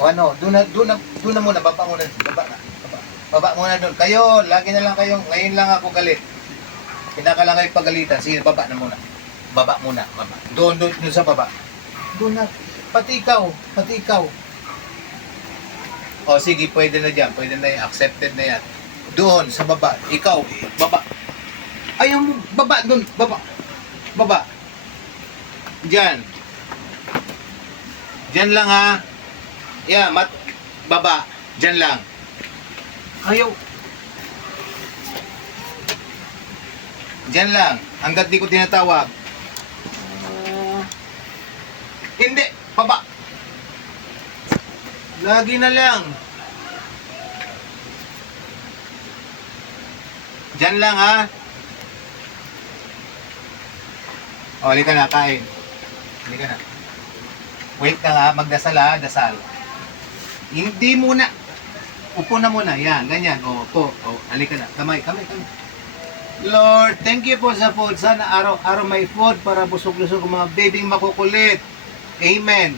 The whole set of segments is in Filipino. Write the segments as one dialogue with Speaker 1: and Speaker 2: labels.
Speaker 1: O ano, doon na, doon na, doon na muna, baba muna, baba na. Baba, baba muna doon. Kayo, lagi na lang kayo, ngayon lang ako galit. Pinaka lang kayo pagalitan. Sige, baba na muna. Baba muna, baba. Doon, doon, doon sa baba. Doon na. Pati ikaw, pati ikaw. O sige, pwede na dyan. Pwede na yan. Accepted na yan. Doon, sa baba. Ikaw, baba. Ayaw mo, baba doon. Baba. Baba. Diyan. Diyan lang ha. Yeah, mat baba. Diyan lang. Ayaw. Diyan lang. Hanggat di ko tinatawag. Ah, hindi. Baba. Lagi na lang. Diyan lang ha. O, halika na, kain. Halika na. Wait ka nga, magdasal ha, dasal. Hindi muna. Upo na muna, yan, ganyan. O, upo. O, halika na. Kamay, kamay, kamay. Lord, thank you po sa food. Sana araw-araw may food para busog-lusog mga babying makukulit. Amen.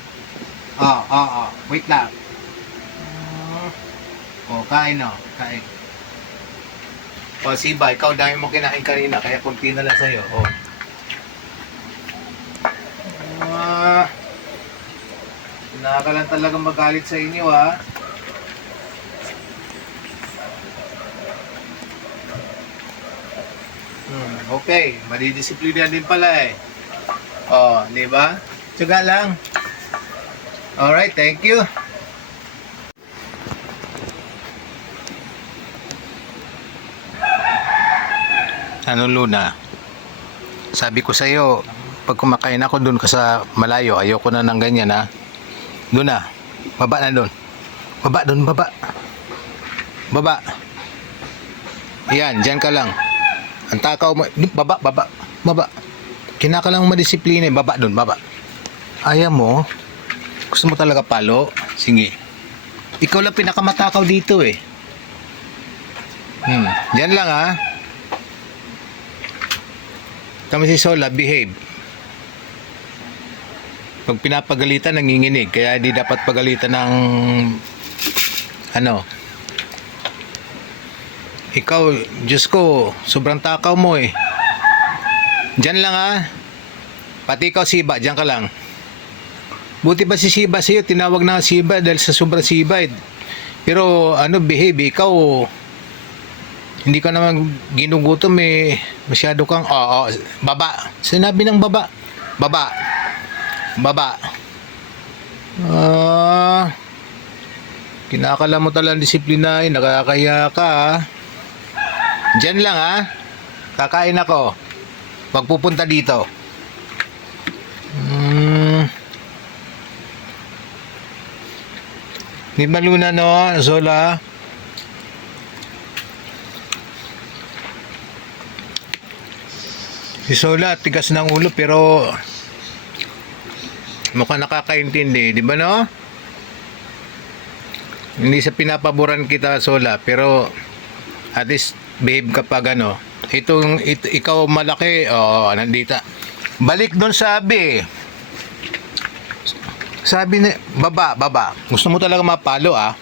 Speaker 1: O, o, o. Wait lang. O, kain o. Kain. O, Siba, ikaw dami mo kinain kanina, kaya kunti na lang sa'yo. O. Ah, nakaka lang talaga magalit sa inyo ha. Hmm, okay, madidisiplina din pala eh. Oh, di ba? Tsaga lang. Alright, thank you. Ano Luna? Sabi ko sa iyo, pag kumakain ako doon ka sa malayo, ayoko na ng ganyan ha. Doon na. Baba na doon. Baba doon, baba. Baba. Yan, dyan ka lang. Ang takaw mo. Baba, baba. Baba. Kinaka lang madisiplina. eh. Baba doon, baba. Ayaw mo. Gusto mo talaga palo? Sige. Ikaw lang pinakamatakaw dito eh. Hmm. Dyan lang ha. Kami si Sola, behave. Pag pinapagalitan, nanginginig. Kaya di dapat pagalitan ng ano. Ikaw, Diyos ko, sobrang takaw mo eh. Diyan lang ha. Pati ikaw, Siba, diyan ka lang. Buti ba si Siba sa'yo? Tinawag na Siba dahil sa sobrang Siba eh. Pero ano, behave, ikaw, hindi ka naman ginugutom eh. Masyado kang, oo, baba. Sinabi ng baba. Baba. Baba. Ah, kinakala mo talagang disiplinahin. Nakakaya ka ha. Diyan lang ha. Kakain ako. Magpupunta dito. Hmm. Di ba Luna no? Zola? Si Sola, tigas ng ulo pero mukhang nakakaintindi, di ba no? Hindi sa pinapaboran kita Sola, pero at least behave kapag ano. Itong it, ikaw malaki, oh, nandito. Balik doon sabi. Sabi ni baba, baba. Gusto mo talaga mapalo ah.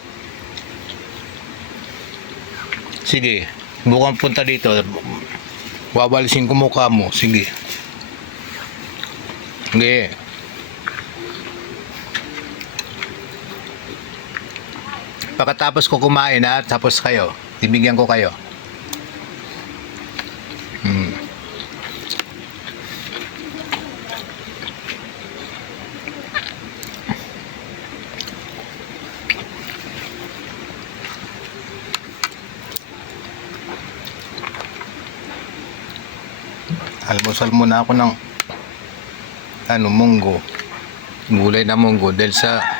Speaker 1: Sige, bukang punta dito. Wawalisin ko mukha mo. Sige. Sige. Pagkatapos ko kumain ha, tapos kayo. Ibigyan ko kayo. Hmm. Almusal muna ako ng ano, munggo. Gulay na munggo dahil sa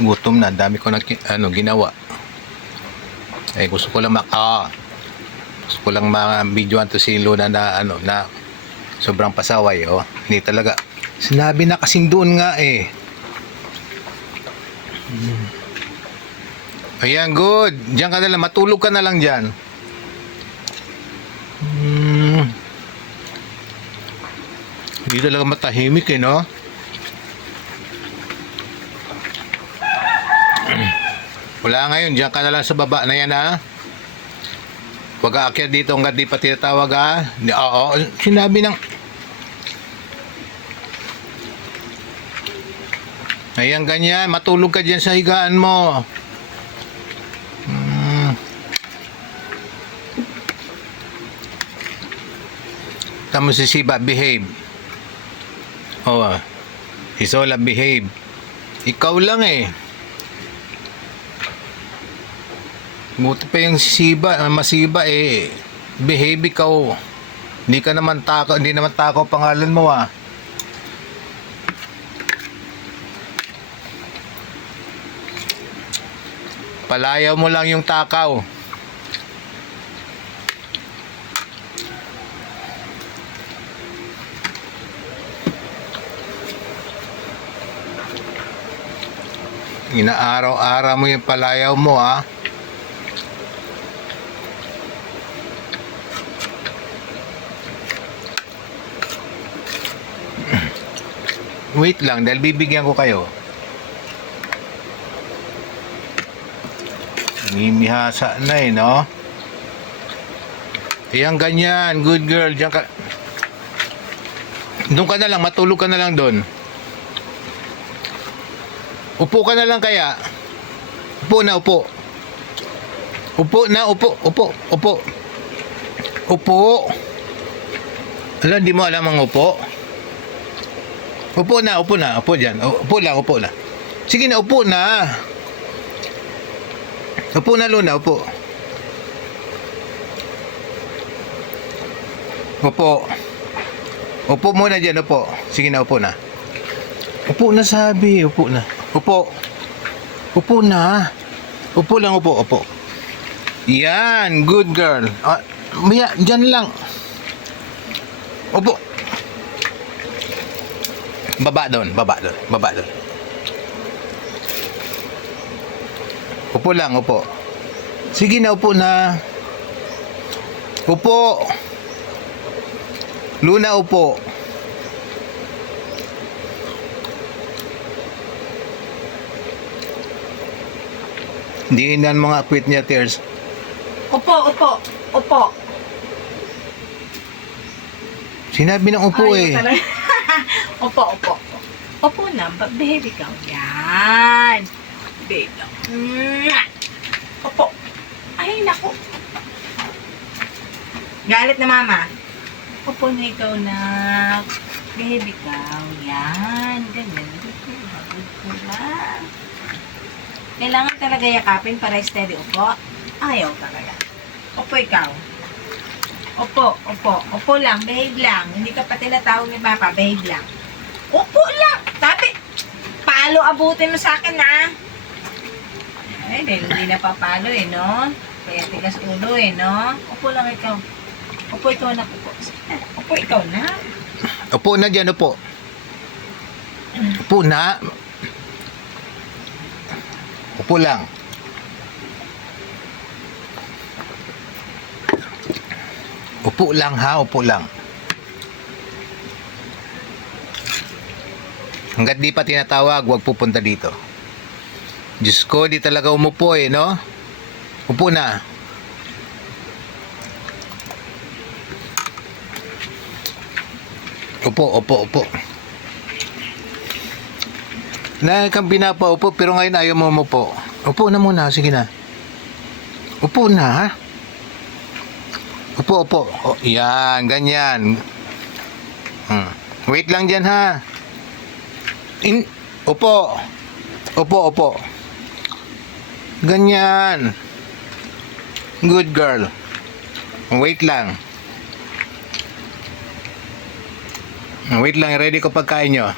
Speaker 1: gutom na, dami ko na ano, ginawa. Eh, gusto ko lang mak... Ah, gusto ko lang ma-videoan to si Luna na ano, na sobrang pasaway, oh. Hindi talaga. Sinabi na kasing doon nga, eh. Ayan, good. Diyan ka na lang. Matulog ka na lang dyan. Hmm. Hindi talaga matahimik, eh, no? Wala ngayon, diyan ka na lang sa baba na yan ha. Huwag aakyat dito hanggat di pa tinatawag ha. Oo, sinabi ng... Ayan ganyan, matulog ka dyan sa higaan mo. Hmm. Tamo si Siba, behave. Oo. Isola, behave. Ikaw lang eh. Buti pa yung siba, ah, masiba eh. Behave ikaw. Hindi ka naman tako, hindi naman tako pangalan mo ah. Palayaw mo lang yung takaw. Inaaraw-araw mo yung palayaw mo ah. Wait lang, dahil bibigyan ko kayo. Mimihasa na eh, no? Ayan, ganyan. Good girl. Diyan ka. Doon ka na lang. Matulog ka na lang doon. Upo ka na lang kaya. Upo na, upo. Upo na, upo. Upo, upo. Upo. Alam, di mo alam ang upo? Upo na, upo na. Upo dyan. Upo lang, upo na. Sige na, upo na. Upo na, Luna, upo. Upo. Upo muna dyan, upo. Sige na, upo na. Upo na sabi, upo na. Upo. Upo na. Upo lang, upo, upo. Yan, good girl. Ah, maya, dyan lang. Upo. Baba doon, baba doon, baba doon. Upo lang, upo. Sige na, upo na. Upo. Luna, upo. Diinan mga apit niya, Tears.
Speaker 2: Opo, opo, opo.
Speaker 1: Sinabi ng upo eh.
Speaker 2: Talaga. opo, opo. Opo na, ba- baby ka. Yan. Baby. Opo. Ay, naku. Galit na mama. Opo na ikaw na. Baby ka. Yan. Ganyan. Good ko lang. Kailangan talaga yakapin para steady. Opo. Ayaw talaga. Opo ikaw. Opo, opo. Opo lang, behave lang. Hindi ka pa tinatawag ni Papa, behave lang. Opo lang. Sabi, palo abutin mo sa akin, ha? Ay, dahil hindi na papalo, eh, no? Kaya tigas ulo, eh, no? Opo lang ikaw. Opo ikaw na. Sige, Opo ikaw na.
Speaker 1: Upo na dyan, upo. Upo na. Upo lang. Upo lang ha, upo lang. Hanggat di pa tinatawag, huwag pupunta dito. Diyos ko, di talaga umupo eh, no? Upo na. Upo, upo, upo. Na kang pinapaupo pero ngayon ayaw mo umupo. Upo na muna, sige na. Upo na, ha? Upo, upo. O, yan, ganyan. Hmm. Wait lang dyan, ha? In, upo. Upo, upo. Ganyan. Good girl. Wait lang. Wait lang, ready ko pagkain nyo.